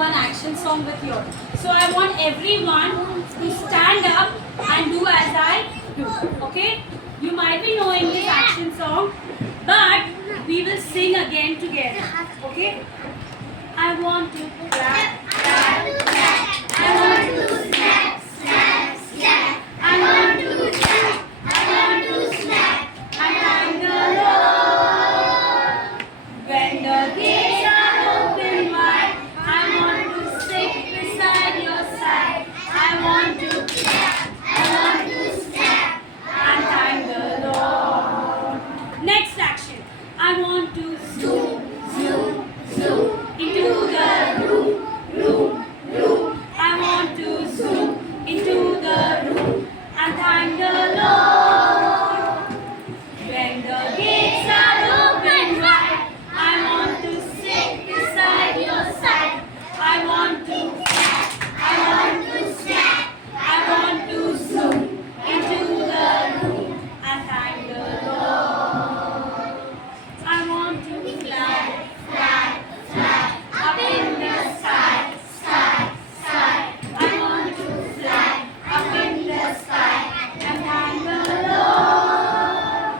an action song with you. So I want everyone to stand up and do as I do. Okay? You might be knowing this action song, but we will sing again together. Okay? I want to clap, clap, clap. I want to snap, snap, snap. I want to snap, I want to snap. And thank the Lord. When the gates are open wide, I want to sit beside your side. I want to clap, I want to snap. And thank the Lord. Next action. I want to zoom, zoom, zoom into the room. I want to zoom into the room and thank the Lord. When the gates are open wide, I want to sit beside your side. I want to clap, I want to snap, I want to zoom into the room and thank the Lord. I want to fly, fly, fly up in the sky, sky, sky. I want to fly up in the sky and thank the Lord.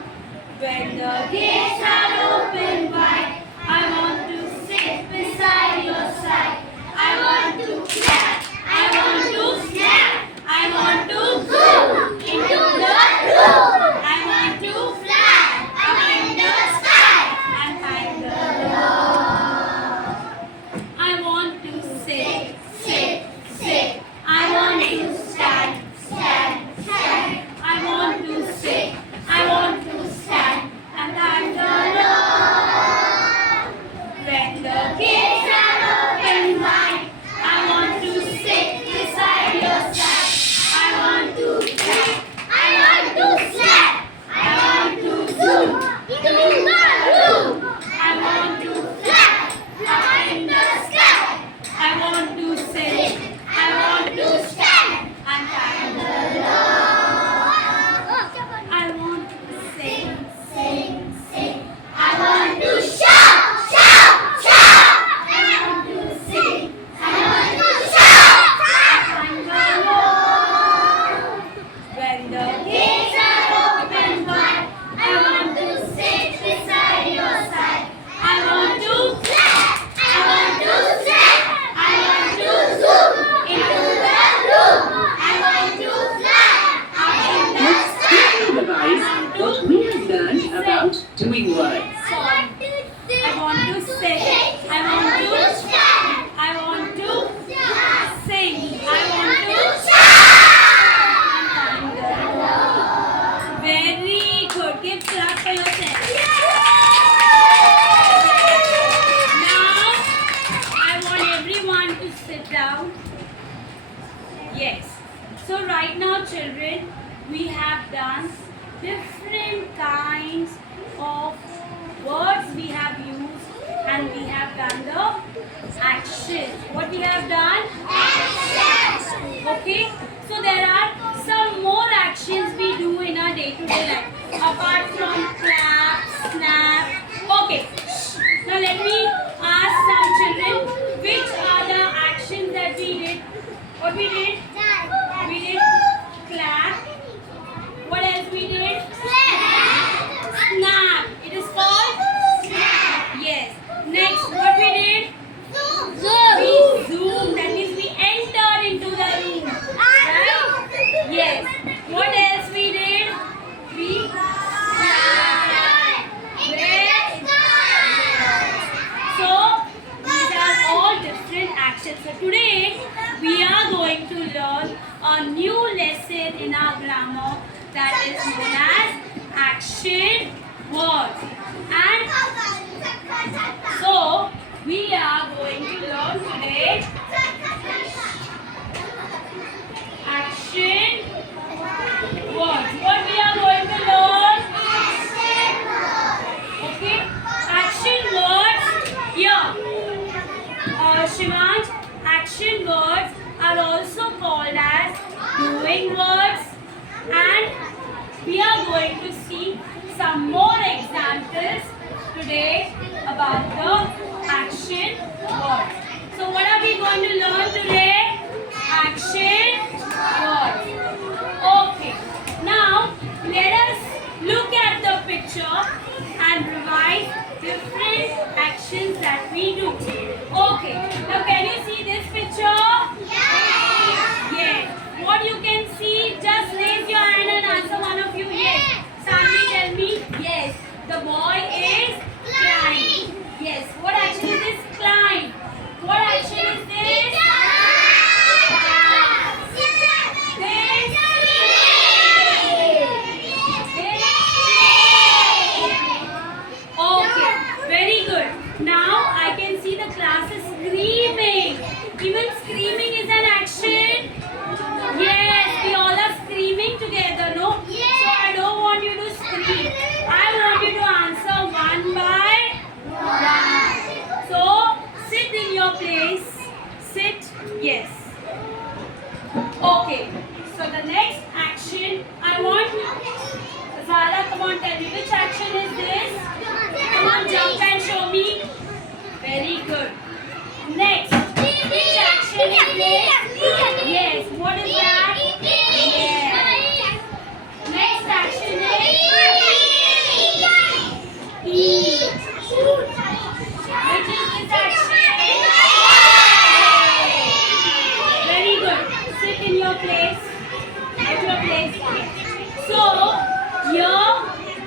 When the gates are open wide, I want to sit beside your side. I want to clap, I want to snap, I want to zoom into the room. I want to fly up in the sky and thank the Lord. I want to sit, sit, sit. I want to stand, stand, stand. I want to sit, I want to stand and thank the Lord. When the gates are open wide, I want to sit beside your side. I want to clap, I want to snap, I want to zoom into the room. I want to fly up in the sky. I want to sit, I want to stand and thank the Lord. I want to sing, sing, sing. I want to shout, shout, shout. I want to sing, I want to shout, thank the Lord. When the gates are open wide, I want to sit beside your side. I want to clap, I want to snap, I want to zoom into the room. I want to fly up in the sky. Revise what we have learned about doing words. I want to sit, I want to stand, I want to sing, I want to shout. Very good. Give clap for yourself. Now, I want everyone to sit down. Yes. So right now, children, we have done different kinds of words we have used and we have done the actions. What we have done? Actions. Okay. So there are some more actions we do in our day-to-day life apart from clap, snap. Okay. Now let me ask some children which are the actions that we did. What we did? We did clap. What else we did? Snap. It is called snap. Yes. Next, what we did? Zoom. We zoomed. That means we entered into the room. Right? Yes. What else we did? We so these are all different actions. So today we are going to learn a new lesson in our grammar that is known as action words. And so we are going to learn today action words. What we are going to learn? Okay, action words here. Shivansh, action words are also called as doing words, and we are going to see some more examples today about the action words. So what are we going actions that we do. Okay, now can you see this picture? Yes. What you can see, just raise your hand and answer one of you. Yes. Sandy, tell me. Yes. The boy is climb. Yes. What action is this? Climb. What action is this? Okay, very good. Now I can see the class is screaming. Even screaming is an action. Yes, we all are screaming together, no? So I don't want you to scream. I want you to answer one by one. So sit in your place. Sit. Yes. Okay. So the next action, I want Zara, come on, tell me which action is this? Come on, jump and show me. Very good. Next, which action is this? Yes, what is that? Yes. Next action is eat. Which is this action? Very good. Sit in your place. At your place. So, here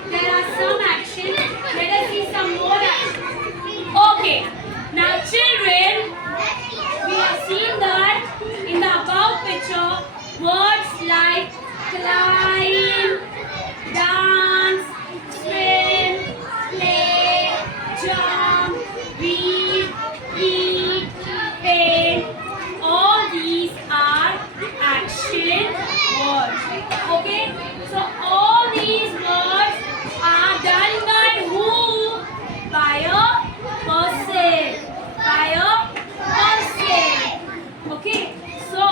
there are some actions. Let us see some more actions. Okay. Now children, we have seen that in the above picture, words like climb, dance, swim, play, jump, read, eat, paint, all these are action words. Okay? So all these words are done by who? By a person. By a person. Okay? So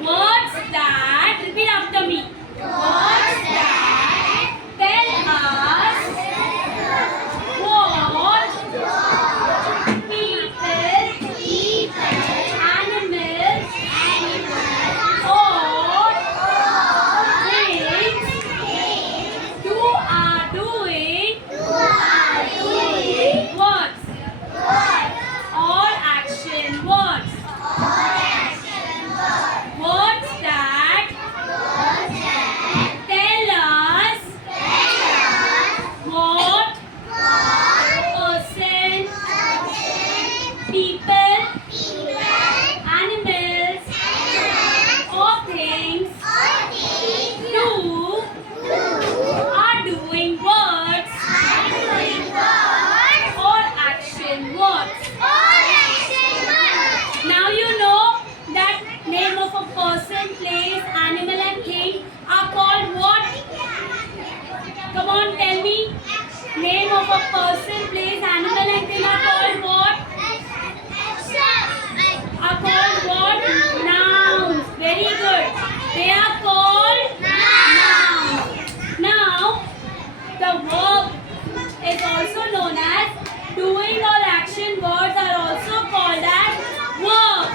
words that, repeat after me. Words that tell us what people, animals, or things you are doing words or action words. Words that tell us what person, people, animals, or things do are doing words or action words. Now you know that name of a person, place, animal and thing are called what? Come on, tell me. Name of a person, place, animal and thing are called what? Are called what? Nouns. Very good. They are called nouns. Now, the verb is also known as doing or action words are also called as verb.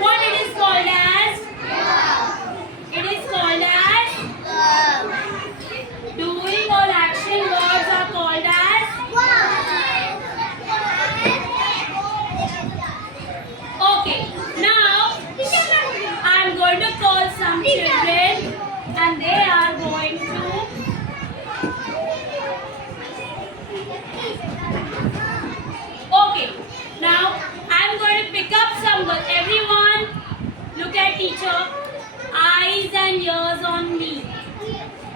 What it is called as? It is called as doing or action words are called as. Okay, now I'm going to call some children and they are going to okay, now I'm going to pick up some words. Everyone, look at teacher. Eyes and ears on me.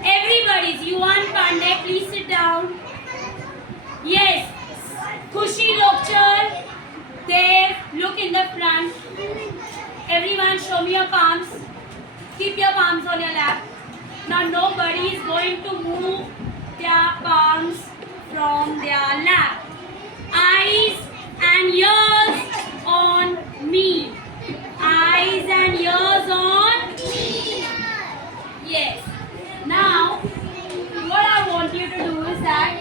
Everybody's. Yuan Pandey, please sit down. Yes. Khushi Lokchal. Dev, look in the front. Everyone, show me your palms. Keep your palms on your lap. Now nobody is going to move their palms from their lap. Eyes and ears on me. Eyes and ears on me. Yes. Now, what I want you to do is that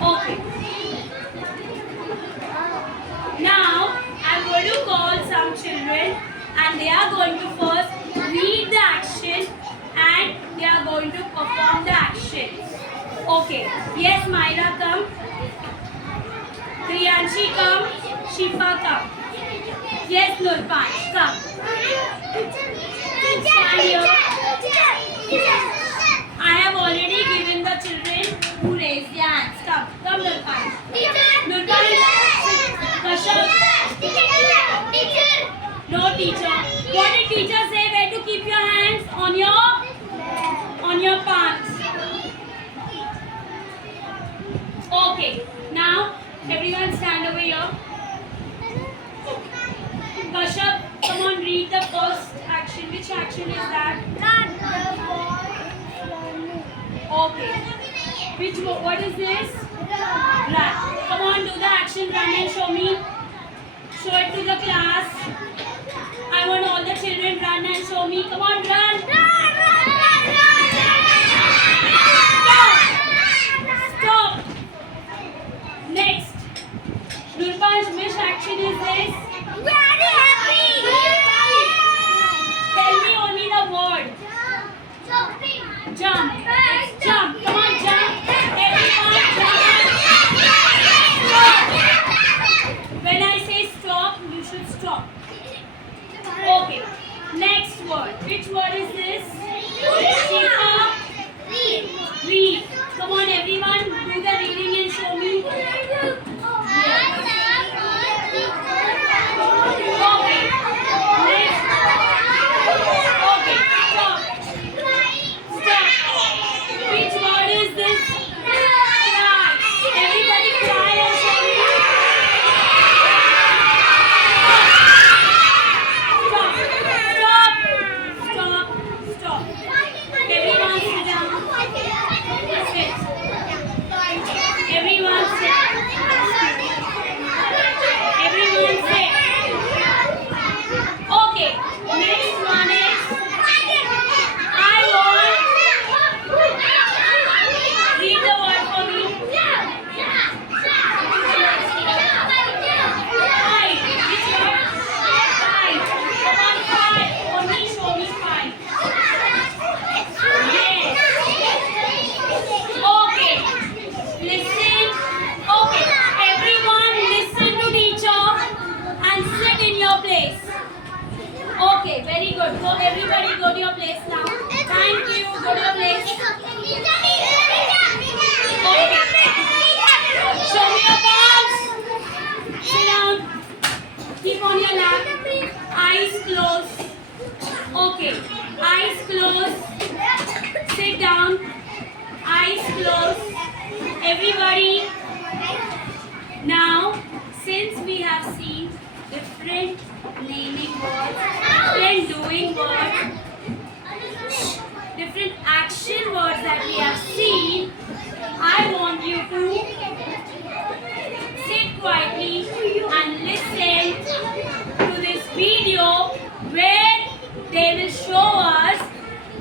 okay. Now, I'm going to call some children and they are going to first read the action and they are action. Okay. Yes, Myra, come. Kriyanshi, come. Shifa, come. Yes, Nurpan, come. Stand here. I have already given the children who raised their hands. Come, come, Nurpan. Nurpan, Kashyap. No teacher. What did teacher say? Where to keep your hands? On your palms. Okay. Now everyone stand over here. Kashyap, come on, read the first action. Which action is that? Okay. What is this? Run. Come on, do the action. Run and show me. Show it to the class. I want all the children run and show me. Come on, run. Stop. Next. Nurpanj, which action is this? Tell me only the word. Jump. Jump. Come on, jump. Everyone jump. Stop. When I say stop, you should stop. Okay. Next word. Which word is this? Shifa. Read. Come on, everyone. Do the reading and show me. Okay. Next. Okay. Stop. Stop. Which word is this? Cry. Everybody cry and show me. Stop. Stop. Stop. Stop. Everyone sit down. Sit. Everyone sit. Everyone sit. Okay. Next one is I want. Read the word for me. Fight. Which word? Fight. Come on, fight. Only show me fight. Yes. Okay. Listen. Okay. Everyone listen to teacher and sit in your place. Okay, very good. So everybody go to your place now. Thank you. Go to your place. Okay. Show me your palms. Sit down. Keep on your lap. Eyes closed. Okay. Eyes closed. Sit down. Eyes closed. Everybody. Now, since we have seen different naming words, different doing words, different action words that we have seen, I want you to sit quietly and listen to this video where they will show us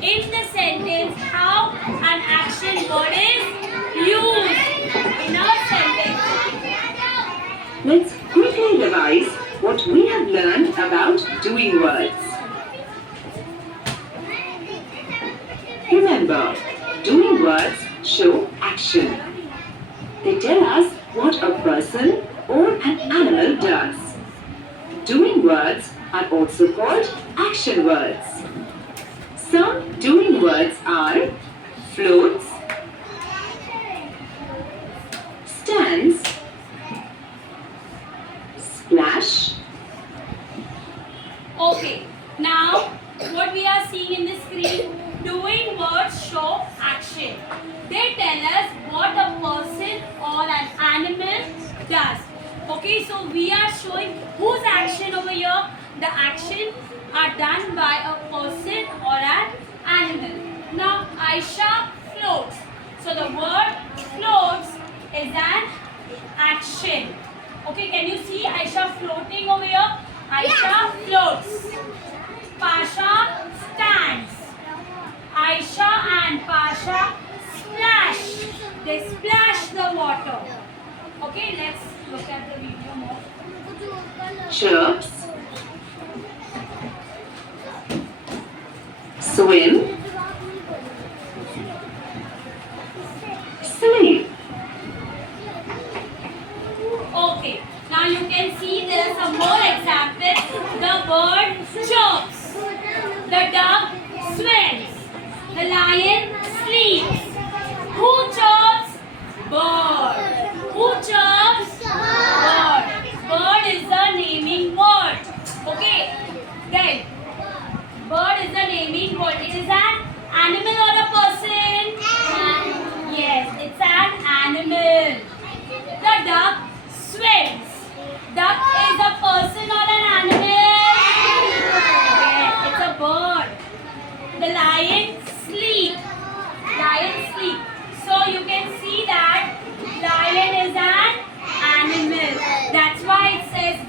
in the sentence how an action word is used in a sentence. Let's quickly revise what we have learned about doing words. Remember, doing words show action. They tell us what a person or an animal does. Doing words are also called action words. Some doing words are floats, stands, splash. Okay, now what we are seeing in the screen, doing words show action. They tell us what a person or an animal does. Okay, so we are showing whose action over here. The action are done by a person or an animal. Now Aisha floats. So the word floats is an action. Okay, can you see Aisha floating over here? Aisha floats. Pasha stands. Aisha and Pasha splash. They splash the water. Okay, let's look at the video more. Chirps, swim,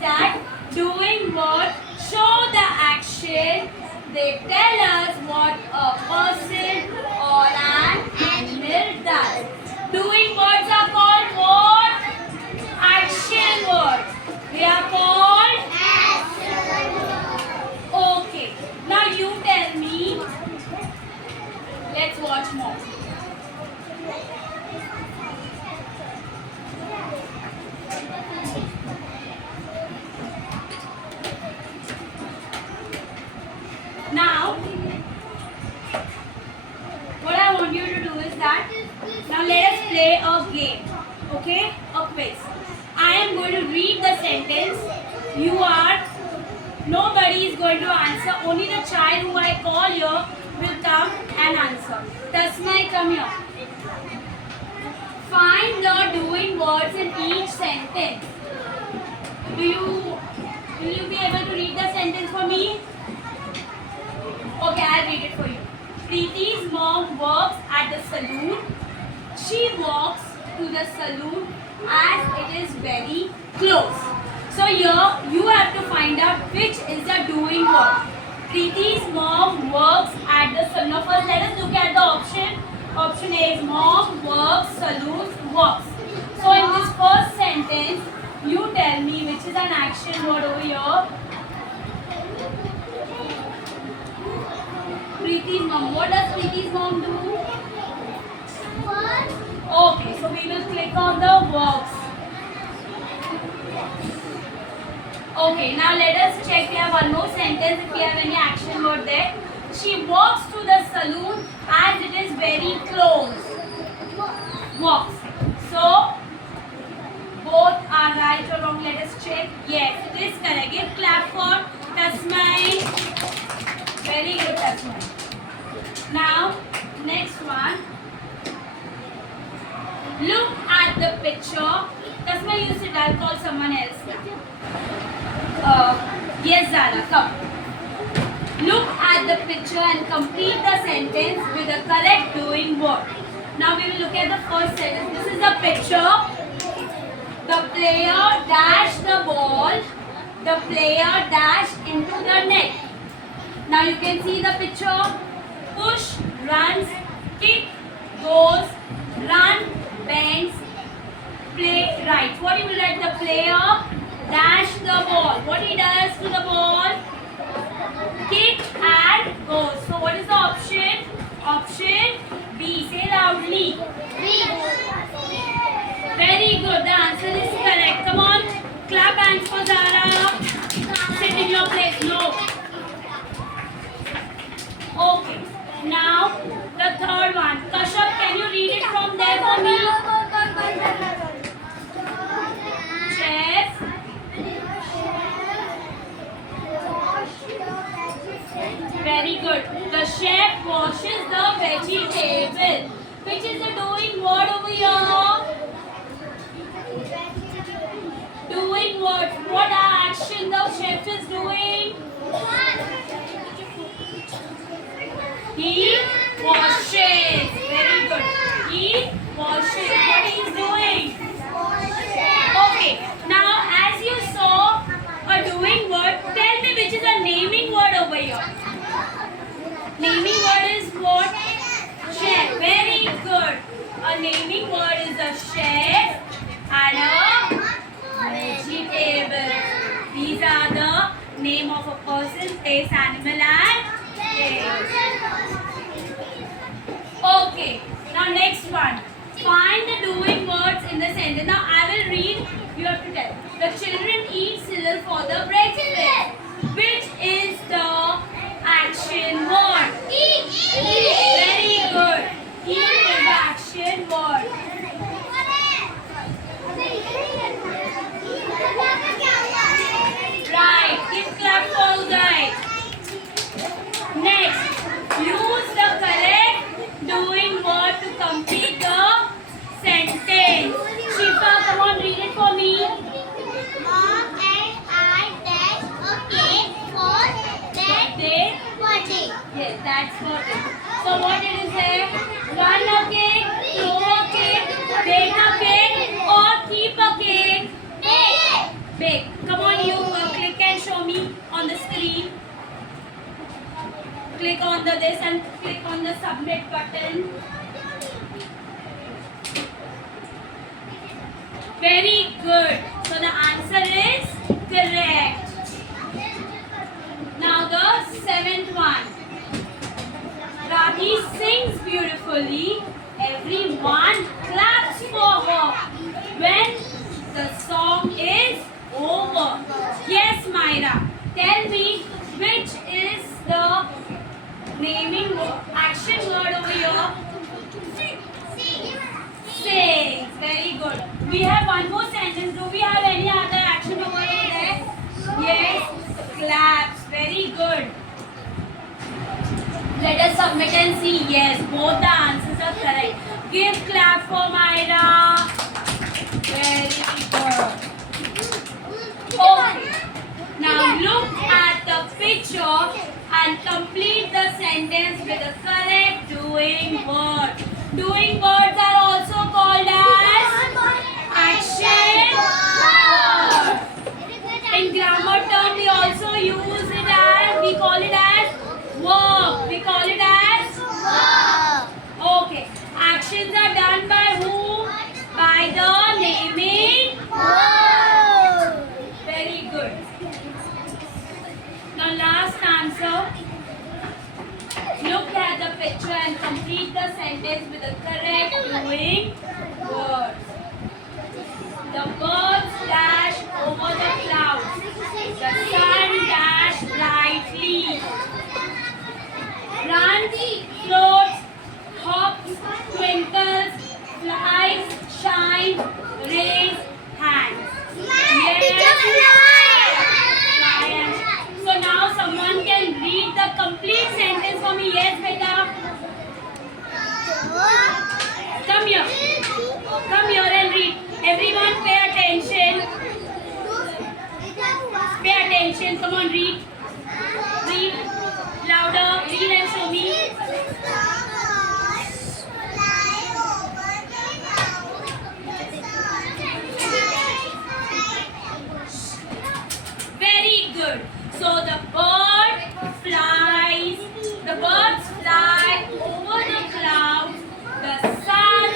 that doing what? Show the action. They tell us what a person or an animal does. Doing words are called what? Action words. They are called? Okay. Now you tell me. Let's watch more. Now, what I want you to do is that, now let us play a game, okay? A quiz. I am going to read the sentence. Nobody is going to answer. Only the child who I call here will come and answer. Tasmai, come here. Find the doing words in each sentence. Will you be able to read the sentence for me? Okay, I'll read it for you. Preeti's mom works at the saloon. She walks to the saloon as it is very close. So here you have to find out which is the doing word. Preeti's mom works at the saloon. Now first let us look at the option. Option A is mom works, saloon works. So in this first sentence, you tell me which is an action word over here. Preeti's mom. What does Preeti's mom do? Okay, so we will click on the works. Okay, now let us check. We have one more sentence if we have any action word there. She walks to the saloon as it is very close. Walks. So, both are right or wrong. Let us check. Yes, it is correct. Give clap for Tasmai. Very good, Tasmai. Now, next one. Look at the picture. Tasmai, you sit. I'll call someone else now. Yes, Zara, come. Look at the picture and complete the sentence with the correct doing word. Now we will look at the first sentence. This is the picture. The player dashed the ball. The player dashed into the net. Now you can see the picture. Push, runs, kick, goes, run, bends, play, right. What you will write? The player dash the ball. What he does to the ball? Kick and goes. So what is the option? Option B. Say loudly. B. Very good. The answer is correct. Come on. Clap hands for Zara. Sit in your place. No. Okay. Now the third one. Kashyap, can you read it from there for me? Chef. Very good. The chef washes the vegetable. Which is the doing word over here? Doing word. What action the chef is doing? He washes. Very good. He washes. What he is doing? Okay. Now as you saw a doing word, tell me which is a naming word over here. Naming word is what? Chef. Very good. A naming word is a chef and a vegetable. These are the name of a person, place, animal and place. Okay. Now next one. Find the doing words in the sentence. Now I will read. You have to tell. The children eat cereal for the breakfast. Which is the action word? Eat. Very good. Eat is the action word. Right. Give clap for guys. Next, use the correct doing word to complete the sentence. Shifa, come on, read it for me. Mom and I dash a cake for that birthday. Yes, that's what it is. So what did you say? Run a cake, throw a cake, bake a cake, or keep a cake? Bake. Bake. Come on, you. on the this and click on the submit button. Very good. So the answer is correct. Now the seventh one. Ragi sings beautifully. Everyone claps for her when the song is over. Yes, Myra. Tell me which is the naming action word over here. Sings. Very good. We have one more sentence. Do we have any other action over there? Yes. Claps. Very good. Let us submit and see. Yes, both the answers are correct. Give clap for Myra. Very good. Okay. Now look at the picture and complete the sentence with the correct doing word. Doing words are also called as action words. In grammar term, we also use it as, we call it as verb. We call it as verb. Okay. Actions are done by whom? By the naming verb. Very good. Now last answer. Look at the picture and complete the sentence with the correct doing words. The birds dash over the clouds. The sun dashed brightly. Runs, floats, hops, twinkles, flies, shines, raise hands. So now someone can read the complete sentence for me. Yes, beta. Come here. Come here and read. Everyone pay attention. Pay attention. Come on, read. Read. Louder. Read and show me. Very good. So the bird flies. The birds fly over the clouds. The sun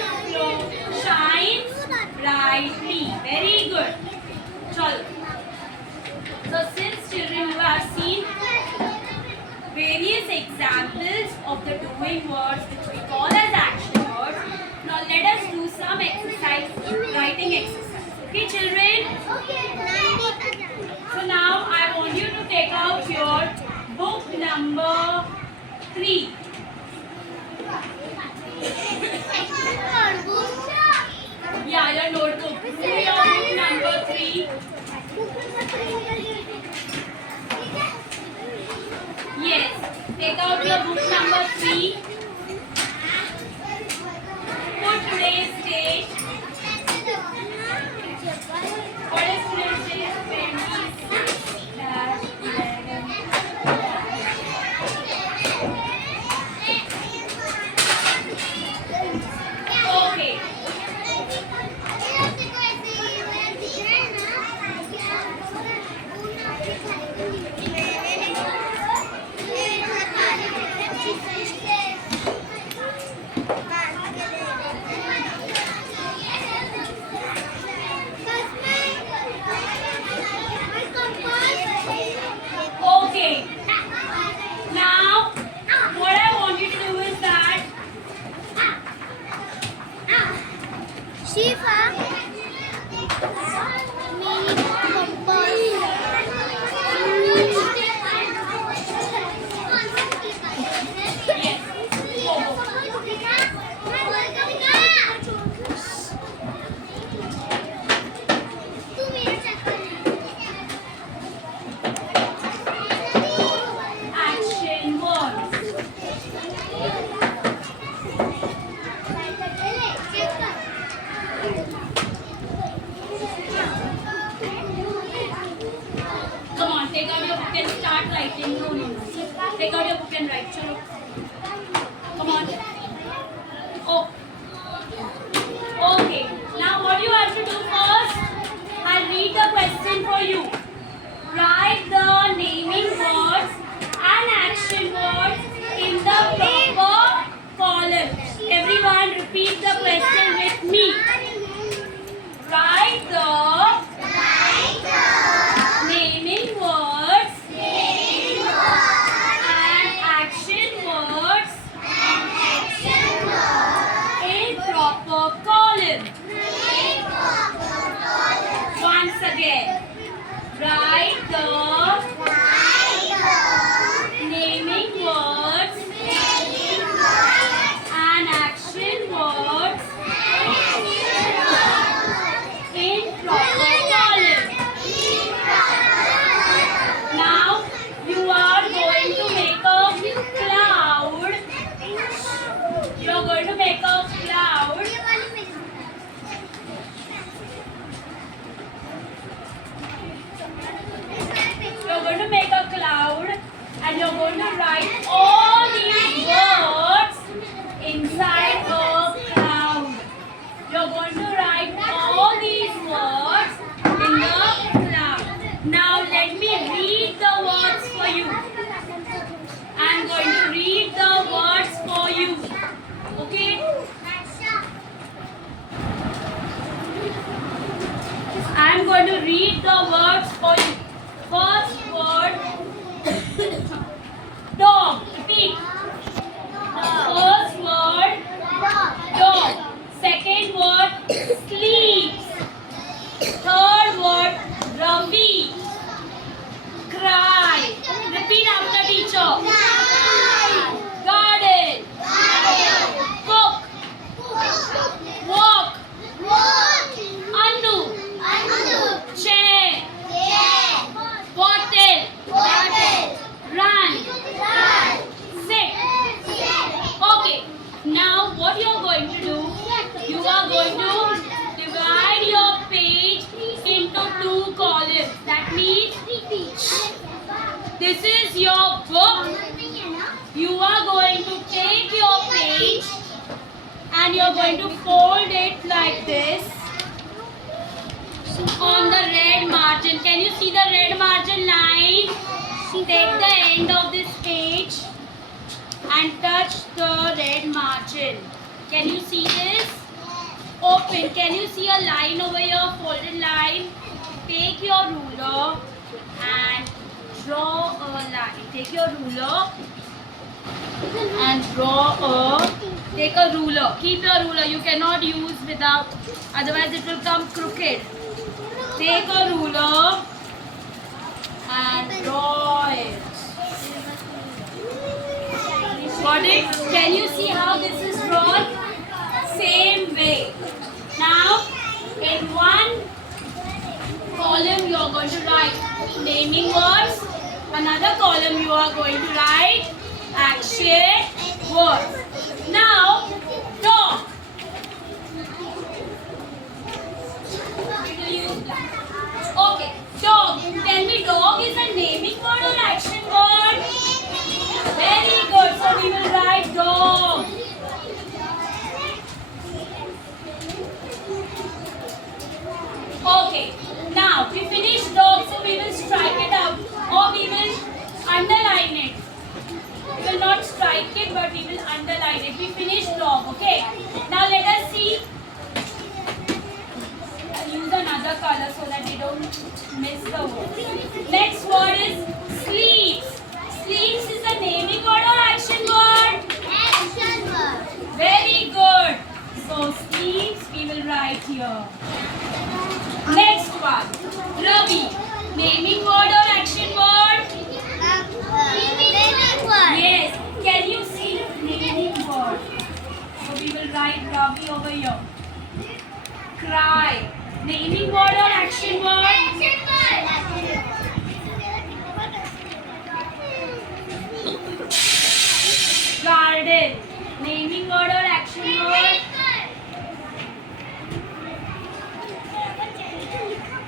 shines brightly. Very good. Chalo. So since children you have seen various examples of the doing words which we call as action words. Now let us do some exercise, writing exercise. Okay children? So now I want you to take out your book number 3. Yeah, your notebook. Do your book number 3. Yes. Take out your book number 3. Put today's date. What is today's date? 26/11. Okay. Okay. Now, what I want you to do is that Shifa, action words. Come on, take out your book and start writing. No. Take out your book and write. Chalo. Come on. Oh. Okay. Now what you have to do first, I'll read the question for you. Write the naming words and action words in listen with me. Write the naming words and action words in proper column. Once again, write the naming words and action words in proper column. Now you are going to make a cloud. You are going to make a cloud. You're going to make a cloud and you're going to write all these words inside a cloud. You're going to write all these words in the cloud. Now let me read the words for you. I'm going to read the words for you. Okay? I'm going to read the words for you. First word, dog. Repeat. First word, dog. Second word, sleeps. Third word, Ravi. Cry. Repeat after teacher. Garden. Cook. Walk. Anu. Chair. Bottle. Run. Sit. Okay. Now what you are going to do? You are going to divide your page into two columns. That means this is your book. You are going to take your page and you are going to fold it like this on the red margin. Can you see the red margin line? Take the end of this page and touch the red margin. Can you see this? Open. Can you see a line over here, folded line? Take your ruler and draw a line. Take your ruler and take a ruler. Keep your ruler. You cannot use without, otherwise it will come crooked. Take a ruler and draw it. Got it? Can you see how this is drawn? Same way. Now, in one column you are going to write naming words. Another column you are going to write action words. Now, dog. Okay, dog. Tell me, dog is a naming word or action word? Very good. So we will write dog. Okay. Now we finish dog, so we will strike it out or we will underline it. We will not strike it, but we will underline it. We finish dog. Okay. Now let us see. I'll use another color so that we don't miss the word. Next word is sleeps. Sleeps is a naming word or action word? Action word. Very good. So sleeps we will write here. Next one. Ravi. Naming word or action word? Naming word. Yes. Can you see naming word? So we will write Ravi over here. Cry. Naming word or action word? Action word. Garden. Naming word or action word?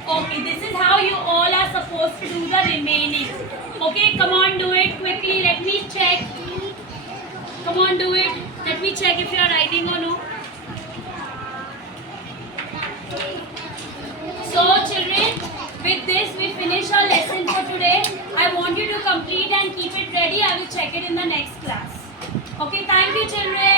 Okay, this is how you all are supposed to do the remaining. Okay, come on, do it quickly. Let me check. Come on, do it. Let me check if you are writing or no. So, children, with this we finish our lesson for today. I want you to complete and keep it ready. I will check it in the next class. Okay, thank you, children.